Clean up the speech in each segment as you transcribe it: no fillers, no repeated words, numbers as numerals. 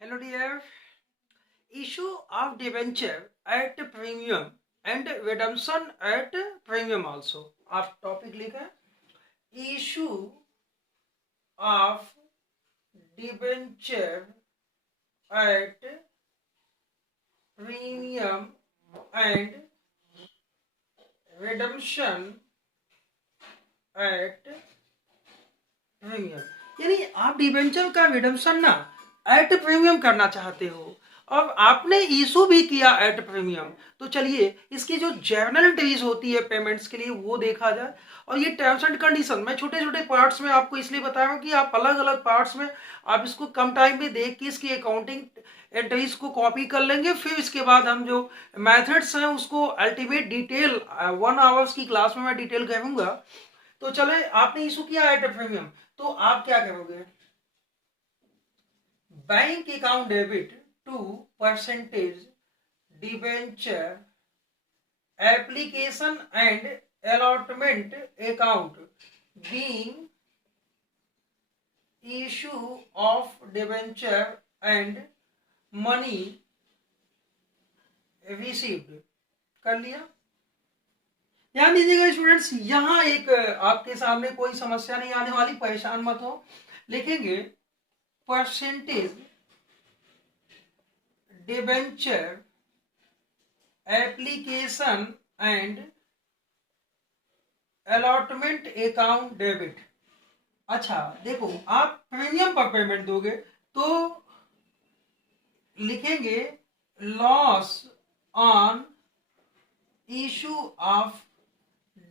Hello dear. Issue of debenture at premium and redemption at premium also. आप topic लिखा है issue of debenture eight premium and redemption at premium, यानी आप debenture का redemption ना at premium करना चाहते हो और आपने इशू भी किया एट प्रीमियम। तो चलिए इसकी जो जर्नल एंट्रीज होती है पेमेंट्स के लिए वो देखा जाए। और ये टर्म्स एंड कंडीशन मैं छोटे छोटे पार्ट्स में आपको इसलिए बता रहा हूँ कि आप अलग अलग पार्ट्स में आप इसको कम टाइम में देख के इसकी अकाउंटिंग एंट्रीज को कॉपी कर लेंगे। फिर इसके बाद हम जो मेथड्स हैं उसको अल्टीमेट डिटेल 1 आवर्स की क्लास में मैं डिटेल कहूँगा। तो चले, आपने इशू किया एट प्रीमियम, तो आप क्या करोगे? Bank account debit to percentage debenture application and allotment account being issue of debenture and money received. कर लिया? ध्यान दीजिएगा स्टूडेंट्स, यहाँ एक आपके सामने कोई समस्या नहीं आने वाली, परेशान मत हो। लिखेंगे percentage debenture application and allotment account debit. अच्छा देखो, आप प्रीमियम पर पेमेंट दोगे तो लिखेंगे loss on issue of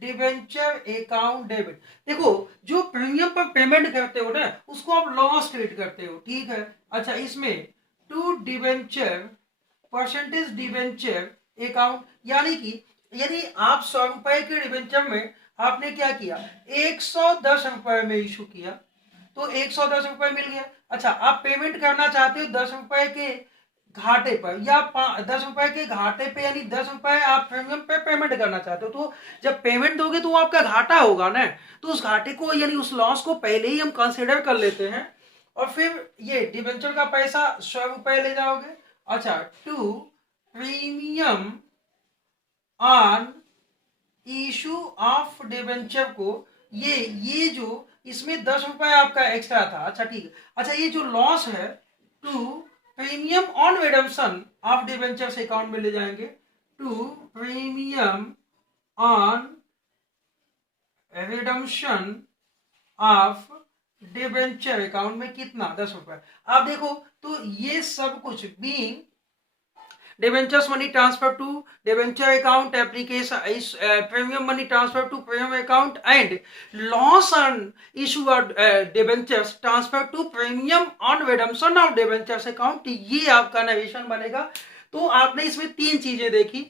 debenture account debit. देखो, जो प्रीमियम पर पेमेंट करते हो ना उसको आप लॉस क्रिएट करते हो, ठीक है। अच्छा, इसमें to debenture percentage debenture account, यानी कि यदि आप 100 रुपए के डिबेंचर में आपने क्या किया, 110 रुपए में इशू किया तो 110 रुपए मिल गया। अच्छा, आप पेमेंट करना चाहते हो 10 रुपए के घाटे पर या 10 रुपए के घाटे पे, यानी 10 रुपए आप प्रीमियम पे पेमेंट करना चाहते हो। तो जब पेमेंट दोगे तो वो आपका घाटा होगा ना, तो उस घाटे को यानी उस लॉस को पहले ही हम कंसिडर कर लेते हैं और फिर ये डिबेंचर का पैसा 100 रुपए ले जाओगे। अच्छा, to premium on issue of debenture को ये जो इसमें 10 रुपए आपका एक्स्ट्रा था। अच्छा ठीक है। अच्छा, ये जो लॉस है to premium on redemption of debentures account में ले जाएंगे, to premium on redemption of debenture account में कितना, 10 रुपए। आप देखो तो ये सब कुछ being debentures money transfer to debenture account application is premium money transfer to premium account and loss on issue of debentures transfer to premium on redemption of debentures account, ये आपका नरेशन बनेगा। तो आपने इसमें तीन चीजें देखी,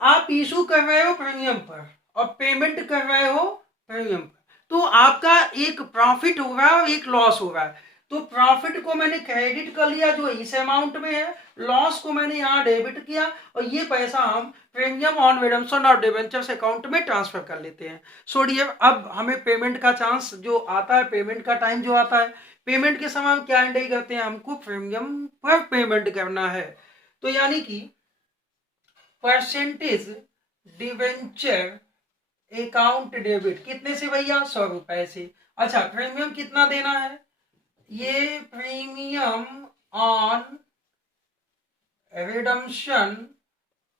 आप इशू कर रहे हो प्रीमियम पर और पेमेंट कर रहे हो प्रीमियम पर, तो आपका एक प्रॉफिट हो रहा है और एक लॉस हो रहा है। तो प्रॉफिट को मैंने क्रेडिट कर लिया जो इस अमाउंट में है, लॉस को मैंने यहाँ डेबिट किया और ये पैसा हम प्रीमियम ऑन रिडम्पशन और डिबेंचर्स अकाउंट में ट्रांसफर कर लेते हैं। सो डियर, अब हमें पेमेंट का चांस जो आता है, पेमेंट का टाइम जो आता है, पेमेंट के समय हम क्या एंट्री करते हैं, हमको प्रीमियम पर पेमेंट करना है। तो यानी कि परसेंटेज डिबेंचर अकाउंट डेबिट कितने से भैया, 100 रुपए से। अच्छा, प्रीमियम कितना देना है, ये premium on redemption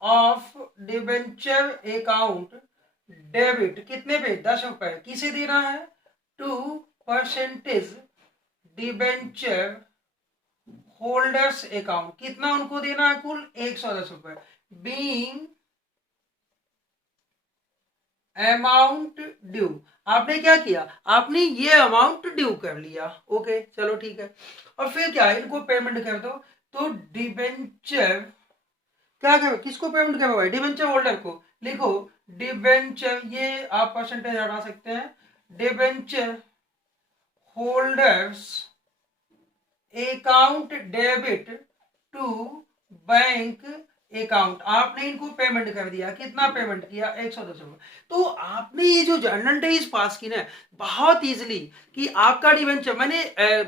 of debenture account debit कितने पे, 10 रुपए। किसे देना है, to percentage debenture holders account, कितना उनको देना है, कुल 110 रुपए। बीइंग अमाउंट ड्यू, आपने क्या किया, आपने ये अमाउंट ड्यू कर लिया। ओके चलो ठीक है। और फिर क्या, इनको पेमेंट कर दो। तो डिबेंचर क्या करो, किसको पेमेंट करो भाई, डिबेंचर होल्डर को। लिखो डिबेंचर, ये आप परसेंटेज हटा सकते हैं, debenture holders account debit to bank account, आपने इनको पेमेंट कर दिया, कितना पेमेंट किया 110 रुपये। तो आपने ये जो जर्नल डेज पास की ना बहुत इजीली कि आपका डिवेंचर, मैंने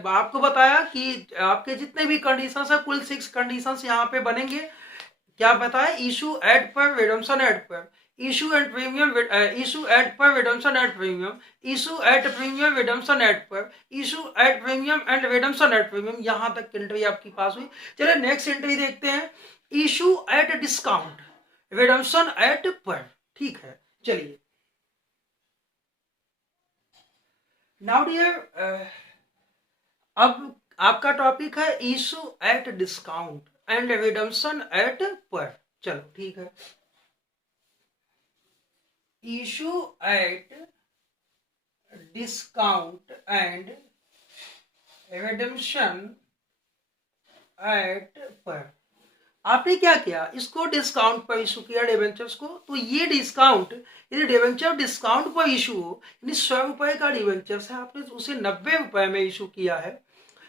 आपको बताया कि आपके जितने भी कंडीशंस है कुल 6 कंडीशंस यहाँ पे बनेंगे। क्या बताया, issue at par, redemption at par, issue at premium, issue at par, redemption at premium, issue at premium, redemption at par, issue at premium and redemption at premium. यहां तक एंट्री आपकी पास हुई। चलिए नेक्स्ट एंट्री देखते हैं, issue at discount, redemption at par. ठीक है, चलिए नाउ डियर, अब आपका टॉपिक है issue at discount and redemption at par. चलो ठीक है, issue at discount and redemption at par. आपने क्या किया, इसको डिस्काउंट पर इशू किया डिवेंचर्स को, तो ये डिस्काउंट, यदि डिवेंचर डिस्काउंट पर इशू हो, यानी 100 रुपए का डिवेंचर्स है, आपने उसे 90 रुपए में इशू किया है,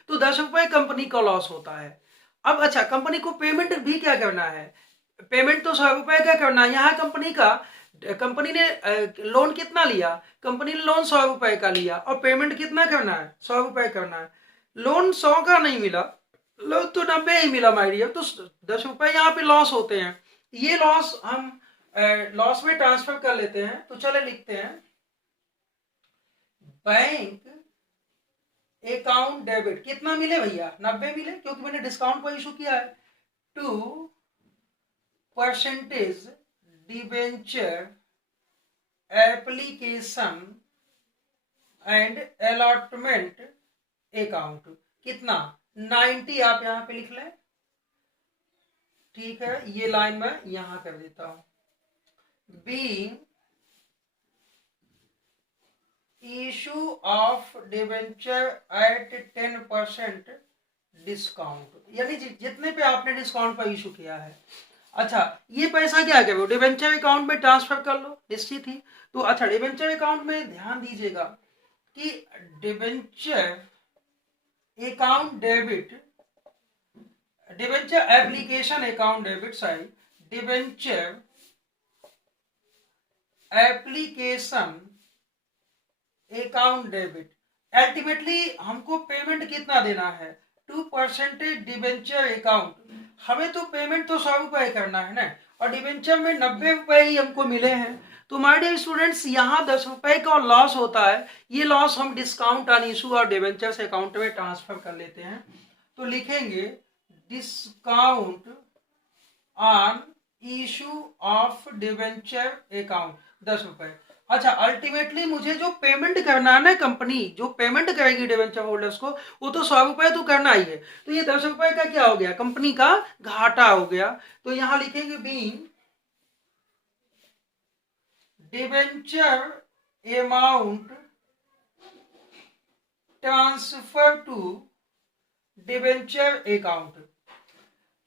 तो 10 रुपए कंपनी का लॉस होता है। अब अच्छा, कंपनी को पेमेंट भी क्या करना है, पेमेंट तो 100 रुपए का करना है। यहाँ कंपनी ने लोन कितना लिया, कंपनी ने लोन 100 रुपए का लिया और पेमेंट कितना करना है, 100 रुपए करना है। लोन 100 का नहीं मिला, लोन तो 90 ही मिला माय डियर, तो 10 रुपए यहाँ पे लॉस होते हैं। ये लॉस हम लॉस में ट्रांसफर कर लेते हैं। तो चले लिखते हैं, बैंक अकाउंट डेबिट कितना मिले भैया, 90 मिले, क्योंकि मैंने डिस्काउंट पर इशू किया है, to percentage debenture application and allotment account, कितना 90 आप यहां पे लिख लें। ठीक है, ये लाइन मैं यहां कर देता हूं, being issue of debenture at 10% discount, यानी जितने पे आपने डिस्काउंट पर इशू किया है। अच्छा, ये पैसा क्या करो, डिबेंचर अकाउंट में ट्रांसफर कर लो, निश्चित ही। तो अच्छा, डिबेंचर अकाउंट में ध्यान दीजिएगा कि debenture account debit, debenture application account debit, sorry, debenture application account debit, ultimately हमको पेमेंट कितना देना है, 2% डिबेंचर अकाउंट। हमें तो पेमेंट तो 100 रुपए करना है ना, और डिबेंचर में 90 रुपए ही हमको मिले हैं। तो माय डियर स्टूडेंट्स, यहाँ 10 रुपए का लॉस होता है, ये लॉस हम डिस्काउंट ऑन इशू और डिबेंचर्स अकाउंट में ट्रांसफर कर लेते हैं। तो लिखेंगे discount on issue of debenture account 10 रुपए। अच्छा, अल्टीमेटली मुझे जो पेमेंट करना है ना, कंपनी जो पेमेंट करेगी डिवेंचर होल्डर्स को, वो तो 100 रुपए तो करना ही है। तो ये 10 रुपए का क्या हो गया, कंपनी का घाटा हो गया। तो यहां लिखेंगे being debenture amount transfer to debenture account.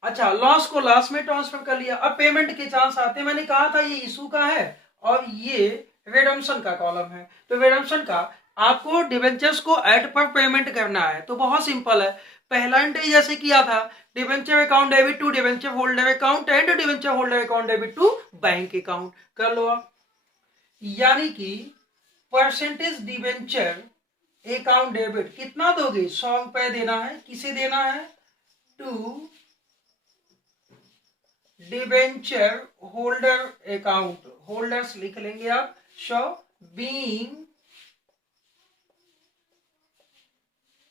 अच्छा, लॉस को लॉस में ट्रांसफर कर लिया। अब पेमेंट के चांस आते हैं, मैंने कहा था ये इशू का है और ये रिडम्पशन का कॉलम है। तो रिडम्पशन का आपको डिवेंचर्स को एट पर पेमेंट करना है, तो बहुत सिंपल है। पहला एंट्री जैसे किया था, debenture account debit to debenture holder account and debenture holder account debit to bank account, कर लो आप। यानी कि परसेंटेज डिवेंचर अकाउंट डेबिट कितना दोगे, 100 रुपए देना है। किसे देना है, to debenture holder account, holders लिख लेंगे आप, show being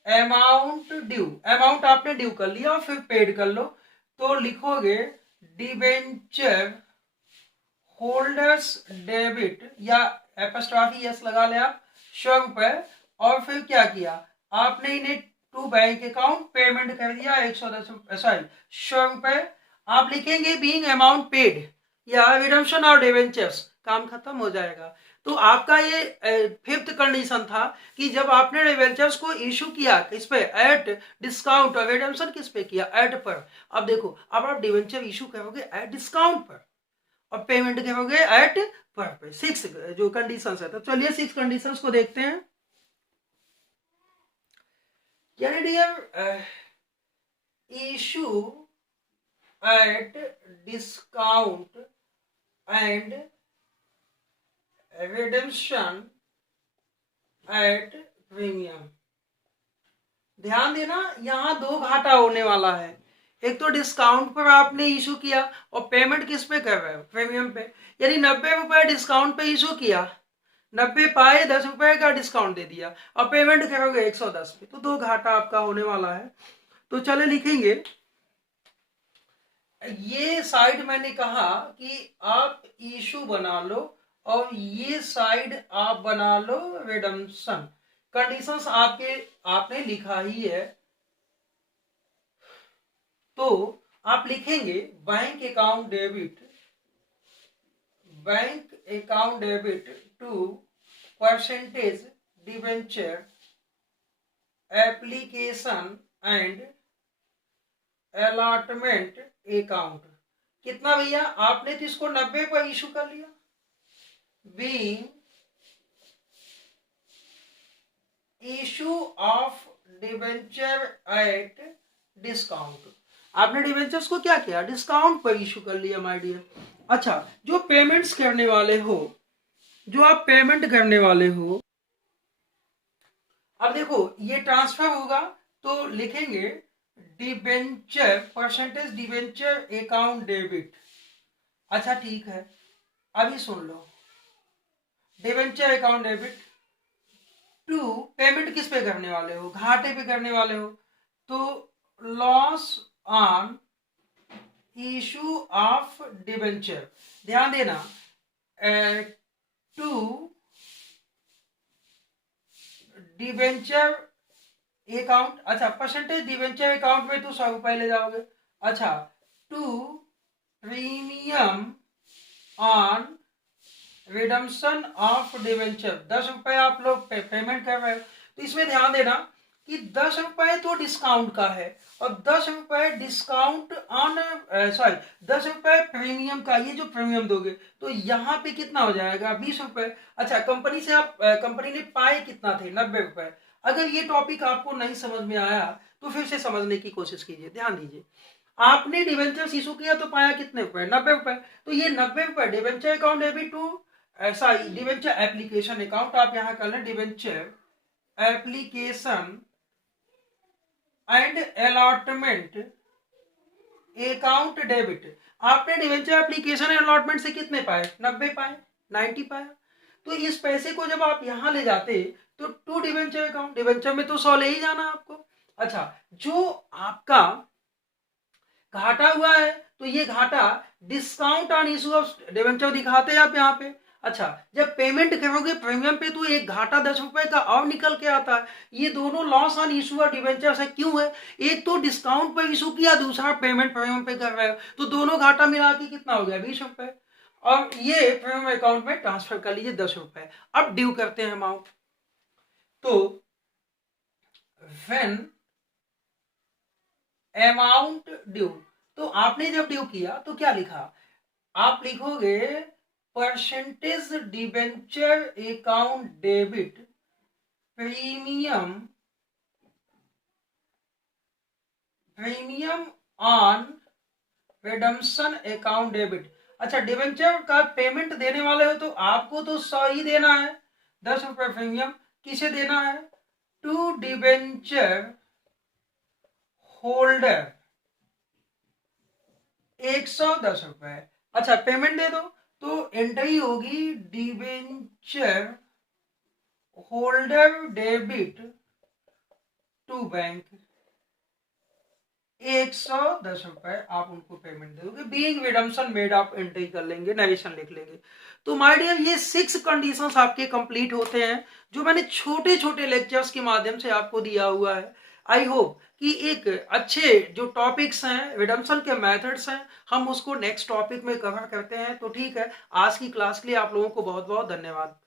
amount due, amount आपने ड्यू कर लिया और फिर पेड कर लो। तो लिखोगे डिवेंचर होल्डर्स डेबिट, या एपस्ट्रॉफी एस लगा ले आप, 100 रुपए, और फिर क्या किया आपने, इन्हें टू बैंक अकाउंट पेमेंट कर दिया 110 रुपए, सॉरी 100 रुपए। आप लिखेंगे बीइंग अमाउंट पेड या रिडम्पशन और डिवेंचर्स, काम खत्म हो जाएगा। तो आपका ये फिफ्थ कंडीशन था कि जब आपने डिवेंचर्स को इशू किया किस पे, एट डिस्काउंट, और रिडम्पशन किस पे किया, एट पर। अब देखो, अब आप डिवेंचर इशू करोगे एट डिस्काउंट पर और पेमेंट करोगे एट पर पे। 6 जो कंडीशंस है, तो चलिए 6 कंडीशंस को देखते हैं। यानी dear, issue at discount and redemption at premium. ध्यान देना, यहाँ दो घाटा होने वाला है। एक तो डिस्काउंट पर आपने इशू किया और पेमेंट किस पे कर रहे हो, प्रीमियम पे। यानी 90 रुपए डिस्काउंट पे इशू किया, 90 पाए, 10 रुपए का डिस्काउंट दे दिया और पेमेंट करोगे 110 पे, तो दो घाटा आपका होने वाला है। तो चले लिखेंगे, ये साइड मैंने कहा कि आप इशू बना लो और ये साइड आप बना लो रिडम्पशन। कंडीशंस आपने लिखा ही है। तो आप लिखेंगे bank account debit to percentage debenture application and allotment account. कितना भैया, आपने तो इसको 90 पर इशू कर लिया। Being issue of debenture at discount, आपने डिबेंचर्स को क्या किया, डिस्काउंट पर इशू कर लिया माय डियर। अच्छा, जो पेमेंट्स करने वाले हो, जो आप पेमेंट करने वाले हो, अब देखो ये ट्रांसफर होगा तो लिखेंगे debenture percentage debenture account debit. अच्छा ठीक है, अभी सुन लो, debenture account debit to payment किस पे करने वाले हो, घाटे पे करने वाले हो, तो loss on issue of debenture. ध्यान देना, टू डिबेंचर अकाउंट, अच्छा परसेंटेज डिबेंचर अकाउंट में तो 100 रुपए ले जाओगे। अच्छा, to premium on redemption of debenture, 10 रुपए आप लोग पेमेंट कर रहे हो। तो इसमें ध्यान देना कि 10 रुपए तो डिस्काउंट का है और 10 रुपए डिस्काउंट ऑन, सॉरी 10 रुपए प्रीमियम का, ये जो प्रीमियम दोगे तो यहाँ पे कितना हो जाएगा, 20 रुपए। अच्छा, कंपनी से आप, कंपनी ने पाए कितना थे, 90 रुपए। अगर ये टॉपिक आपको नहीं समझ में आया तो फिर से समझने की कोशिश कीजिए। ध्यान दीजिए, आपने डिवेंचर इशू किया तो पाया कितने रुपए, 90 रुपए। तो ये 90 रुपए डिवेंचर अकाउंट डेबिट टू, ऐसा डिवेंचर एप्लीकेशन अकाउंट, आप यहाँ कर लें debenture application and allotment account debit. आपने डिवेंचर एप्लीकेशन एंड अलॉटमेंट से कितने पाए, 90 पाए, 90 पाया। तो इस पैसे को जब आप यहां ले जाते तो टू डिवेंचर अकाउंट, डिवेंचर में तो 100 ले ही जाना आपको। अच्छा, जो आपका घाटा हुआ है तो ये घाटा discount on issue of debenture दिखाते हैं आप यहाँ पे। अच्छा, जब पेमेंट करोगे प्रीमियम पे तो एक घाटा 10 रुपए का और निकल के आता है। ये दोनों loss on issue of debenture है। क्यों है, एक तो डिस्काउंट पर इशू किया, दूसरा पेमेंट प्रीमियम पे कर रहे हो, तो दोनों घाटा मिला के कितना हो गया, 20 रुपए। और ये प्रीमियम अकाउंट में ट्रांसफर कर लीजिए 10 रुपए। अब ड्यू करते हैं अमाउंट। तो व्हेन अमाउंट ड्यू, तो आपने जब ड्यू किया तो क्या लिखा, आप लिखोगे percentage debenture account debit premium on redemption account debit. अच्छा, डिबेंचर का पेमेंट देने वाले हो तो आपको तो 100 ही देना है, 10 रुपए प्रीमियम किसे देना है, टू डिबेंचर होल्डर 110 रुपए। अच्छा, पेमेंट दे दो तो एंट्री होगी debenture holder debit to bank 110 रुपए आप उनको पेमेंट दे दोगे। बीइंग रिडम्पशन मेड आप एंट्री कर लेंगे, नरेशन लिख लेंगे। तो माय डियर, ये 6 कंडीशंस आपके कंप्लीट होते हैं जो मैंने छोटे छोटे लेक्चर्स के माध्यम से आपको दिया हुआ है। आई होप कि एक अच्छे जो टॉपिक्स हैं, रिडम्पशन के मेथड्स हैं, हम उसको नेक्स्ट टॉपिक में कवर करते हैं। तो ठीक है, आज की क्लास के लिए आप लोगों को बहुत बहुत धन्यवाद।